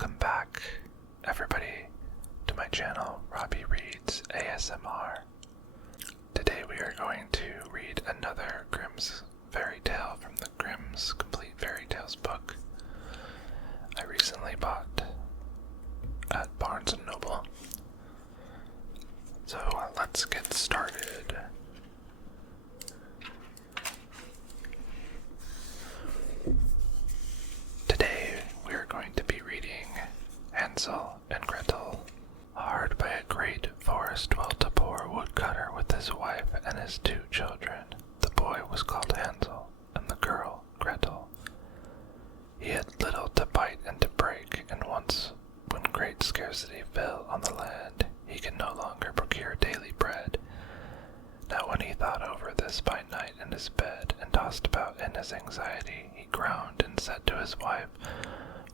Welcome back, everybody, to my channel, Robbie Reads ASMR. Today we are going to read another Grimm's fairy tale from the Grimm's Complete Fairy Tales book I recently bought at Barnes & Noble. So let's get started. Today we are going to be reading Hansel and Gretel. Hard by a great forest dwelt a poor woodcutter with his wife and his 2 children. The boy was called Hansel, and the girl Gretel. He had little to bite and to break, and once, when great scarcity fell on the land, he could no longer procure daily bread. Now when he thought over this by night in his bed, and tossed about in his anxiety, he groaned and said to his wife,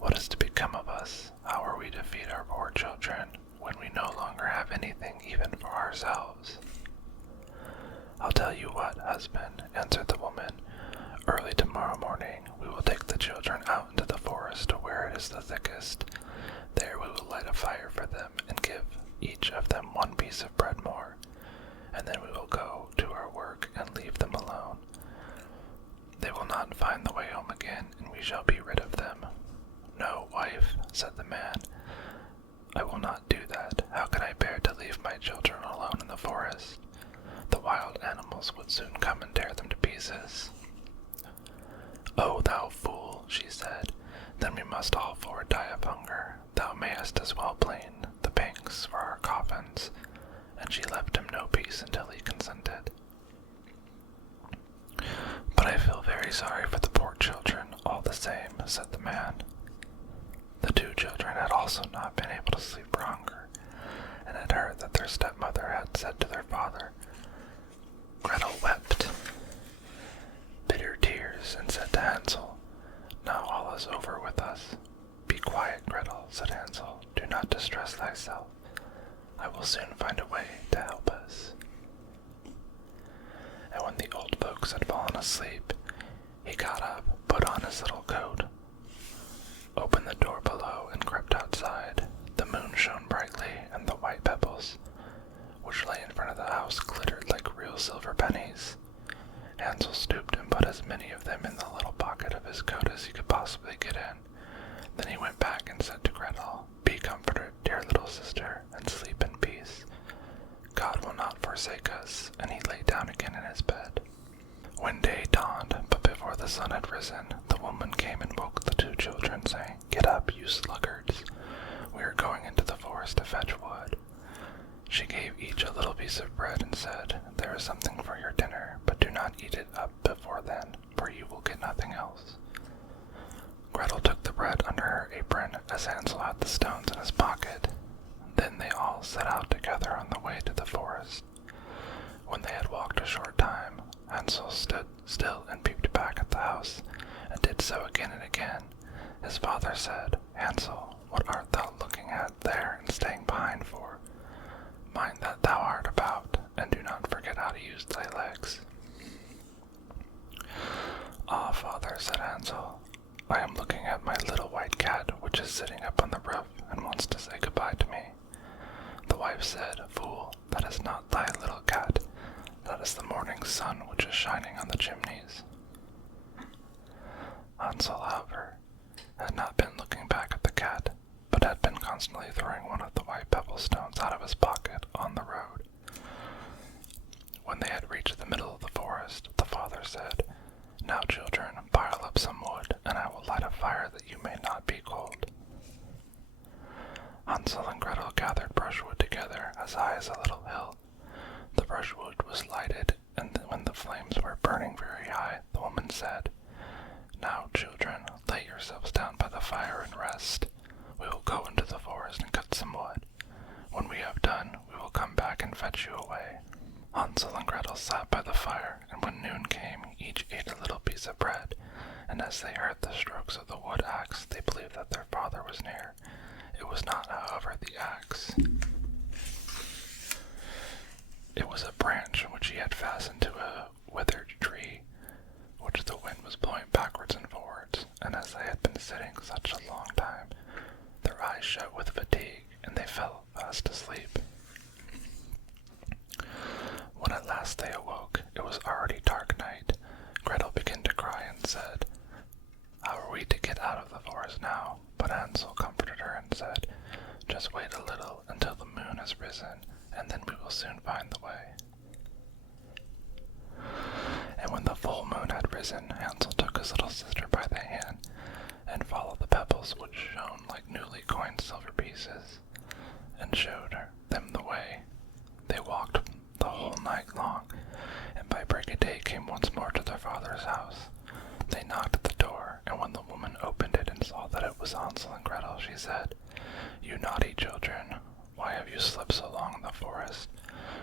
"What is to become of us? How are we to feed our poor children, when we no longer have anything even for ourselves?" "I'll tell you what, husband," answered the woman. "Early tomorrow morning we will take the children out into the forest to where it is the thickest. There we will light a fire for them and give each of them 1 piece of bread more, and then we will go to our work and leave them alone. They will not find the way home again, and we shall be rid of them." "No, wife," said the man, "I will not do that. How can I bear to leave my children alone in the forest? The wild animals would soon come and tear them to pieces." "Oh, thou fool," she said, "then we must all 4 die of hunger. Thou mayest as well plane the banks for our coffins." And she left him no peace until he consented. "But I feel very sorry for the poor children, all the same," said the man. The 2 children had also not been able to sleep for hunger, and had heard that their stepmother had said to their father. Gretel wept bitter tears and said to Hansel, "Now all is over with us." "Be quiet, Gretel," said Hansel. "Do not distress thyself. I will soon find a way to help us." And when the old folks had fallen asleep, he got up, put on his little coat, opened the door below, and crept outside. The moon shone brightly, and the white pebbles, which lay in front of the house, glittered like real silver pennies. Hansel stooped and put as many of them in the little pocket of his coat as he could possibly get in. Then he went back and said to Gretel, "Be comforted, dear little sister, and sleep in peace. God will not forsake us," and he lay down again in his bed. When day dawned, but before the sun had risen, the woman came and woke the 2 children, saying, "Get up, you sluggards. We are going into the forest to fetch wood." She gave each a little piece of bread and said, "There is something for your dinner, but do not eat it up before then, for you will get nothing else." Gretel took the bread under her apron, as Hansel had the stones in his pocket. Then they all set out together on the way to the forest. When they had walked a short time, Hansel stood still and peeped back at the house, and did so again and again. His father said, "Hansel, what art thou looking at there and staying behind for? Mind that thou art about, and do not forget how to use thy legs." "Ah, father," said Hansel, "I am looking at my little white cat, which is sitting up on the roof and wants to say goodbye to me." The wife said, "Fool, that is not thy little cat. That is the morning sun which is shining on the chimneys." Hansel, however, had not been looking back at the cat, but had been constantly throwing one of the white pebble stones out of his pocket on the road. When they had reached the middle of the forest, the father said, "Now, children, pile up some wood, and I will light a fire that you may not be cold." Hansel and Gretel gathered brushwood together as high as a little hill. The brushwood was lighted, and when the flames were burning very high, the woman said, "Now, children, lay yourselves down by the fire and rest. We will go into the forest and cut some wood. When we have done, we will come back and fetch you away." Hansel and Gretel sat by the fire, and when noon came, each ate a little piece of bread, and as they heard the strokes of the wood axe, they believed that their father was near. It was not, however, the axe. It was a branch which he had fastened to a withered tree, which the wind was blowing backwards and forwards, and as they had been sitting such a long time, their eyes shut with fatigue, and they fell fast asleep. When at last they awoke, it was already dark night. Gretel began to cry and said, "How are we to get out of the forest now?" But Hansel comforted her and said, "Just wait a little until the moon has risen, and then we will soon find the way." And when the full moon had risen, Hansel took his little sister by the hand and followed the pebbles which shone like newly coined silver pieces, and showed them the way. They walked the whole night long, and by break of day came once more to their father's house. They knocked at the door, and when the woman opened it and saw that it was Hansel and Gretel, she said, "You naughty children, why have you slept so long in the forest?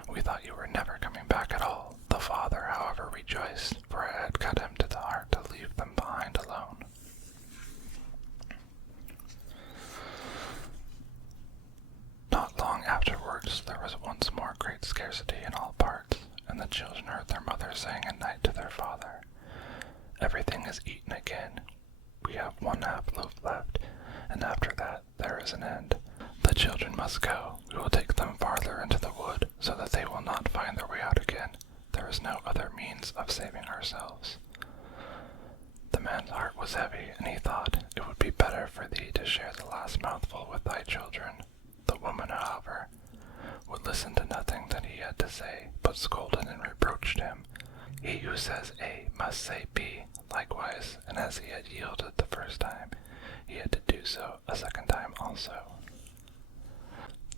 We thought you were never coming back at all." The father, however, rejoiced, for it had cut him to the heart to leave them behind alone. Not long afterwards, there was once more great scarcity in all parts, and the children heard their mother saying at night to their father, "Everything is eaten again. We have 1/2 loaf left, and after that there is an end. The children must go. We will take them farther into the wood, so that they will not find their way out again. There is no other means of saving ourselves." The man's heart was heavy, and he thought, "It would be better for thee to share the last mouthful with thy children." The woman, however, would listen to nothing that he had to say, but scolded and reproached him. He who says A must say B likewise, and as he had yielded the first time, he had to do so a second time also.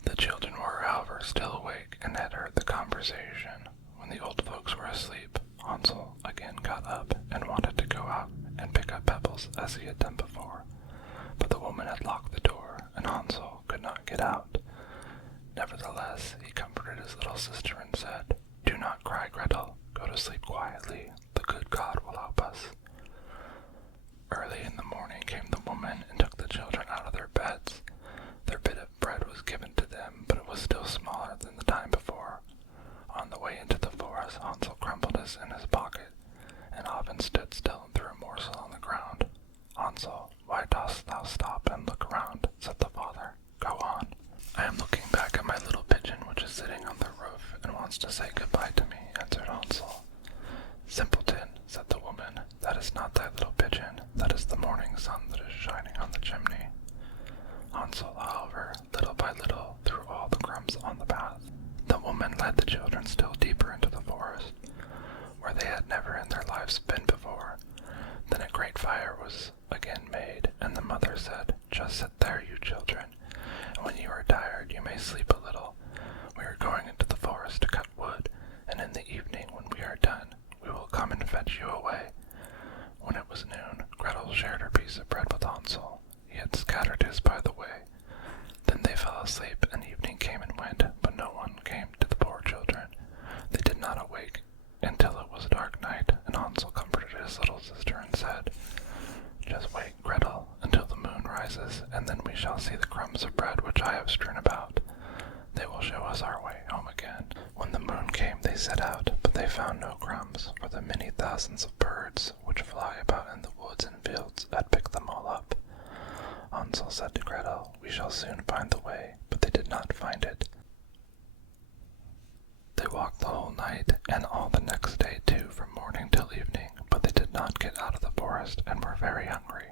The children were, however, still awake and had heard the conversation. When the old folks were asleep, Hansel again got up and wanted to go out and pick up pebbles as he had done before, but the woman had locked the door, and Hansel could not get out. Nevertheless, he comforted his little sister and said, "Do not cry, Gretel. Go to sleep quietly. The good God will help us." Early in the morning came the woman and took the children out of their beds. Their bit of bread was given to them, but it was still smaller than the time before. On the way into the forest, Hansel crumpled it in his pocket, and often stood still and threw a morsel on the ground. "Hansel, why dost thou stop and look around?" said the father. "Go on." "I am looking back at my little pigeon which is sitting on the roof and wants to say goodbye to me," answered Hansel. "Simpleton," said the woman, "that is not thy little pigeon, that is the morning sun that is shining on the chimney." Hansel, however, little by little, threw all the crumbs on the path. The woman led the children still deeper into the forest, where they had never in their lives been before. Then a great fire was again made, and the mother said, "Just sit there, you children, and when you are tired you may sleep a little. We are going into the forest to cut wood, and in the evening, when we are done, we will come and fetch you away." When it was noon, Gretel shared her piece of bread with Hansel. He had scattered his by the way. Then they fell asleep, and evening came and went, but no one came to the poor children. They did not awake until it was dark night, and Hansel comforted his little sister and said, "Just wait, Gretel, until the moon rises, and then we shall see the crumbs of bread which I have strewn about. They will show us our way home again." When the moon came, they set out, but they found no crumbs, for the many thousands of birds which fly about in the woods and fields had picked them all up. Hansel said to Gretel, "We shall soon find the way," but they did not find it. They walked the whole night, and all the next day too, from morning till evening, but they did not get out of the forest, and were very hungry,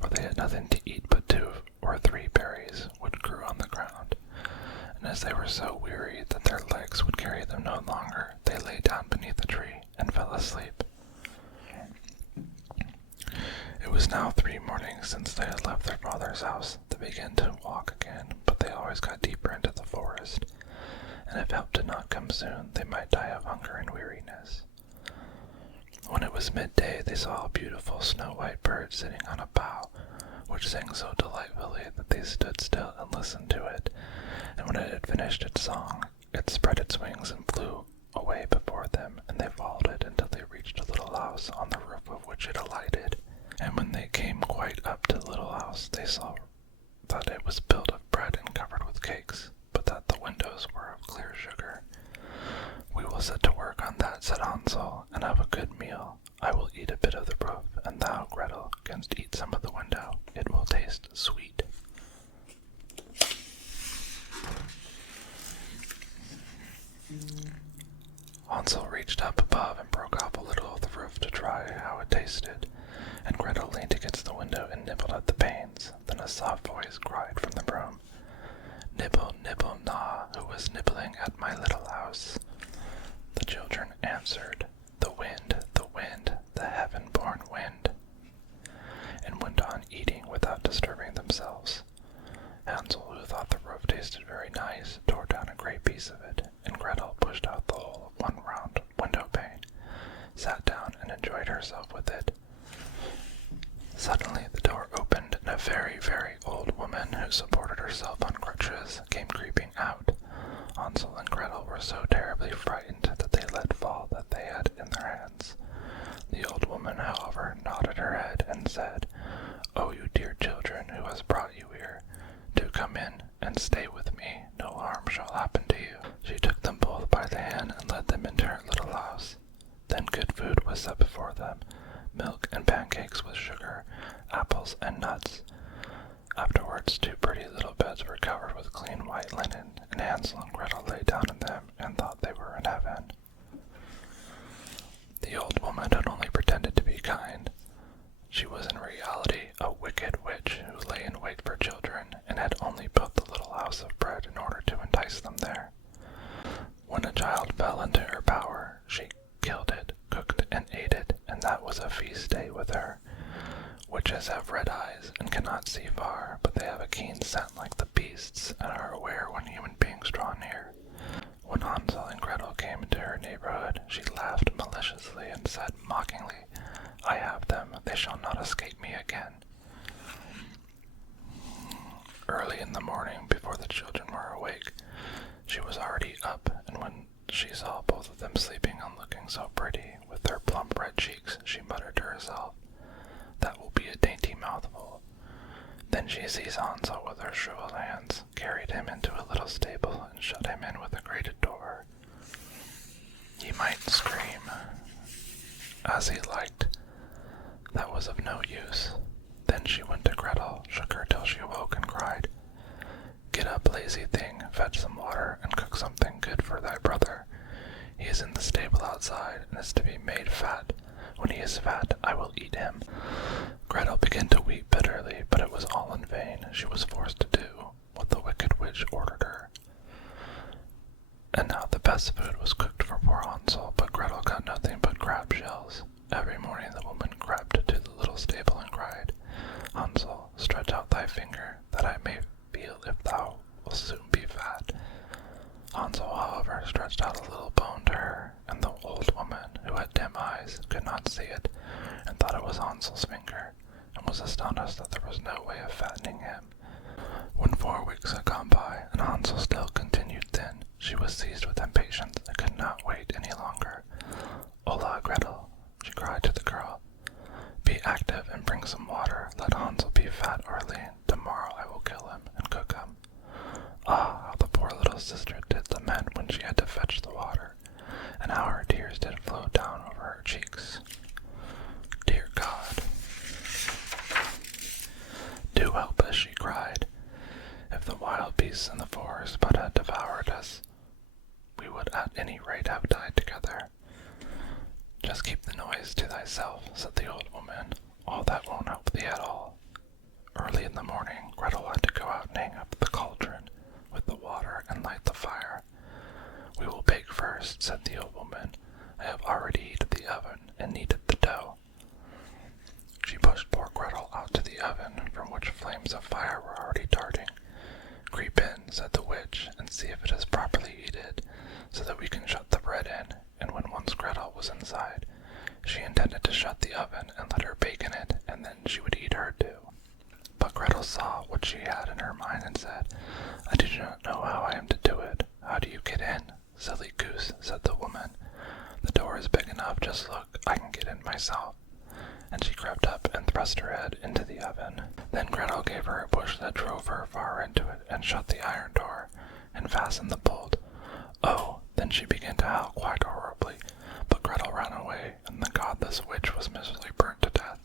for they had nothing to eat but 2 or 3 berries which grew on the ground. And as they were so weary that their legs would carry them no longer, they lay down beneath a tree and fell asleep. It was now 3 mornings since they had left their father's house. They began to walk again, but they always got deeper into the forest, and if help did not come soon, they might die of hunger and weariness. When it was midday, they saw a beautiful snow-white bird sitting on a bough, which sang so delightfully that they stood still and listened to it, and when it had finished its song, it spread its wings and flew away before them, and they followed it until they reached a little house on the roof of which it alighted. And when they came quite up to the little house, they saw that it was built of bread and covered with cakes, but that the windows were of clear sugar. "We will set to work on that," said Hansel, "and have a good meal. I will eat a bit of the roof, and thou, Gretel, canst eat some of the window. It will taste sweet." reached up above and broke off a little of the roof to try how it tasted, and Gretel leaned against the window and nibbled at the panes. Then a soft voice cried from the room, "Nibble, nibble, gnaw, who was nibbling at my little house?" The children answered, the wind, the heaven-born wind," and went on eating without disturbing themselves. Hansel, who thought the roof tasted very nice, tore down a great piece of it, and Gretel pushed out the whole of one round window pane, sat down, and enjoyed herself with it. Suddenly the door opened, and a very, very old woman, who supported herself on crutches, came creeping out. Hansel and Gretel were so terribly frightened that they let fall that they had in their hands. The old woman, however, nodded her head and said, "Oh, you dear children, who has brought you here? Do come in and stay with me. No harm shall happen to you." She took them both by the hand and led them into her little house. Then good food was set before them, milk and pancakes with sugar, apples and nuts. Afterwards 2 pretty little beds were covered with clean white linen, and Hansel and Gretel lay down in them and thought they were in heaven. The old woman had only pretended to be kind. She was in reality a wicked witch who lay in wait for children, and had only built the little house of bread in order to entice them there. When a child fell into her power, she killed it, cooked and ate it, and that was a feast day with her. Witches have red eyes and cannot see far, but they have a keen scent like the beasts, and are aware when human beings draw near. When Hansel and Gretel came into her neighborhood, she laughed maliciously and said mockingly, "I have them, they shall not escape me again." Early in the morning, before the children were awake, she was already up, and when she saw both of them sleeping and looking so pretty, with their plump red cheeks, she muttered to herself, "That will be a dainty mouthful." Then she seized Hansel with her shriveled hands, carried him into a little stable, and shut him in with a grated door. He might scream as he liked. That was of no use. Then she went to Gretel, shook her till she awoke, and cried, "Get up, lazy thing, fetch some water, and cook something good for thy brother. He is in the stable outside, and is to be made fat. When he is fat, I will eat him." Gretel began to weep bitterly, but it was all in vain. She was forced to do what the wicked witch ordered her. And now the best food was cooked for poor Hansel, but Gretel got nothing but crab shells. Every morning the woman crept to the little stable and cried, "Hansel, stretch out thy finger, that I may feel if thou wilt soon be fat." Hansel, however, stretched out a little bone to her, and the old woman, who had dim eyes, could not see it, and thought it was Hansel's finger, and was astonished that there was no way of fattening him. When 4 weeks had gone by, and Hansel still continued thin, she was seized with impatience and could not wait any longer. "Hola, Gretel," she cried to the girl. "Be active and bring some water. Let Hansel be fat or lean. Tomorrow I will kill him and cook him." Ah, how the poor little sister did lament when she had to fetch the water, and how her tears did flow down over her cheeks. "Dear God, do help us," she cried. "If the wild beasts in the forest but had devoured us, we would at any rate have died together." "Just keep the noise to thyself," said the old woman. "All that won't help thee at all." Early in the morning, Gretel had to go out and hang up the cauldron with the water and light the fire. "We will bake first," said the old woman. "I have already heated the oven and kneaded the dough." She pushed poor Gretel out to the oven, from which flames of fire were already darting. "Creep in," said the witch, "and see if it is properly heated, so that we can shut the bread in." And when once Gretel was inside, she intended to shut the oven and let her bake in it, and then she would eat her too. But Gretel saw what she had in her mind and said, "I do not know how I am to do it. How do you get in?" "Silly goose," said the woman. "The door is big enough, just look, I can get in myself." And she crept up and thrust her head into the oven. Then Gretel gave her a push that drove her far into it, and shut the iron door, and fastened the bolt. Oh, then she began to howl quite horribly, but Gretel ran away, and the godless witch was miserably burnt to death.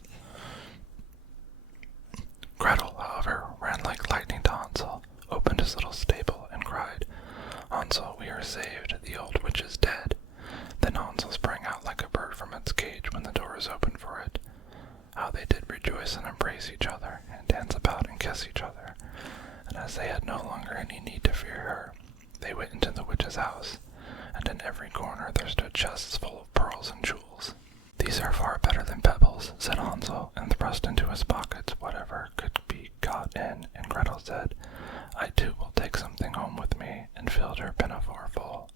Gretel, however, ran like lightning to Hansel, opened his little stable, and cried, "Hansel, we are saved, the old witch is dead." Then Hansel's kiss and embrace each other, and dance about and kiss each other. And as they had no longer any need to fear her, they went into the witch's house, and in every corner there stood chests full of pearls and jewels. "These are far better than pebbles," said Hansel, and thrust into his pockets whatever could be got in, and Gretel said, "I too will take something home with me," and filled her pinafore full.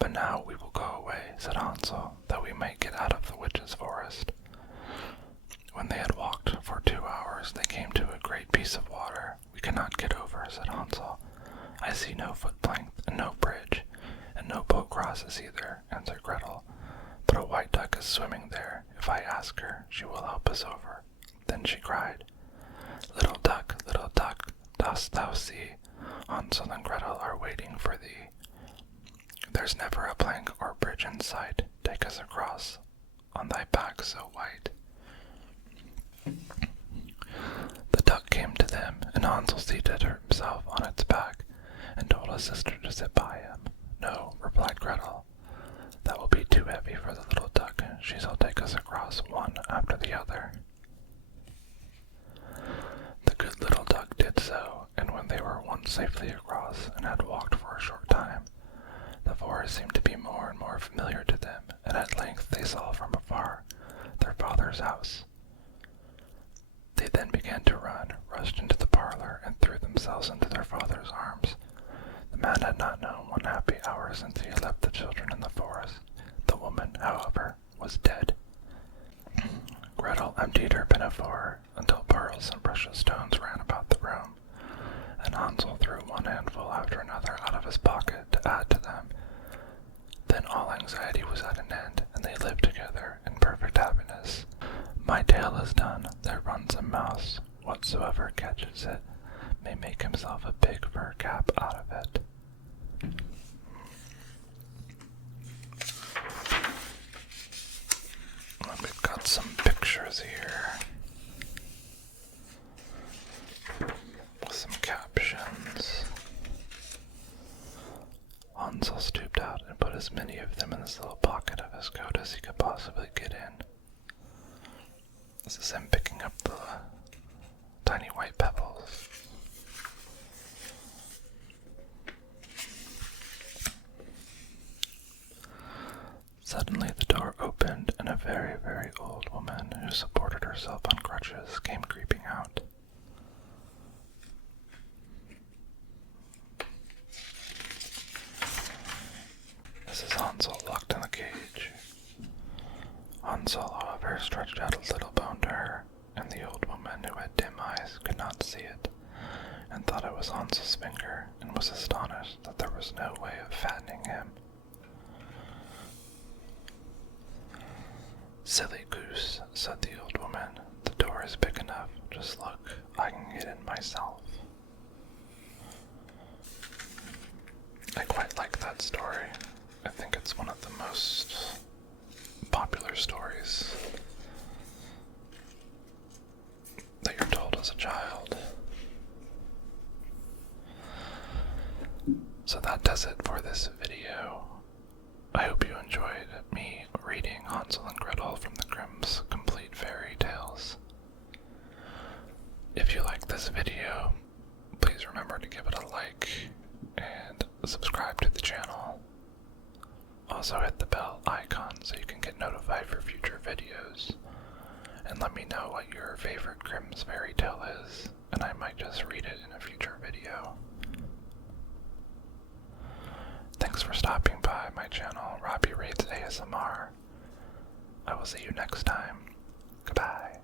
"But now we will go away," said Hansel, "that we may get out of the witch's forest." When they had walked for 2 hours, they came to a great piece of water. "We cannot get over," said Hansel. "I see no footplank, and no bridge, and no boat crosses either," answered Gretel. "But a white duck is swimming there. If I ask her, she will help us over." Then she cried, little duck, dost thou see? Hansel and Gretel are waiting for thee. There's never a plank or bridge in sight. Take us across on thy back so white." The duck came to them, and Hansel seated himself on its back, and told his sister to sit by him. "No," replied Gretel, "that will be too heavy for the little duck. She shall take us across one after the other." The good little duck did so, and when they were once safely across and had walked for a short time, the forest seemed to be more and more familiar to them, and at length they saw from afar their father's house. They then began to run, rushed into the parlor, and threw themselves into their father's arms. The man had not known 1 happy hour since he had left the children in the forest. The woman, however, was dead. Gretel emptied her pinafore until pearls and precious stones ran about the room, and Hansel threw one handful after another out of his pocket to add to them. Then all anxiety was at an end, and they lived together in perfect happiness. My tale is done. There runs a mouse. Whatsoever catches it may make himself a big fur cap out of it. And we've got some pictures here with some captions. Hansel stooped out and put as many of them in this little pocket of his coat as he could possibly get in. This is him picking up the tiny white pebbles. Suddenly the door opened, and a very, very old woman who supported herself on crutches came creeping out. This is Hansel locked in the cage. Hansel, however, stretched out a little bone to her, and the old woman, who had dim eyes, could not see it, and thought it was Hansel's finger, and was astonished that there was no way of fattening him. "Silly goose," said the old woman, "the door is big enough. Just look, I can get in myself." I quite like that story. I think it's one of the most popular stories that you're told as a child. So that does it for this video. I hope you enjoyed me reading Hansel and Gretel from the Grimm's Complete Fairy Tales. If you like this video, please remember to give it a like and subscribe to the channel. Also hit the bell icon so you can get notified for future videos. And let me know what your favorite Grimm's fairy tale is, and I might just read it in a future video. Thanks for stopping by my channel, Robbie Reads ASMR. I will see you next time. Goodbye.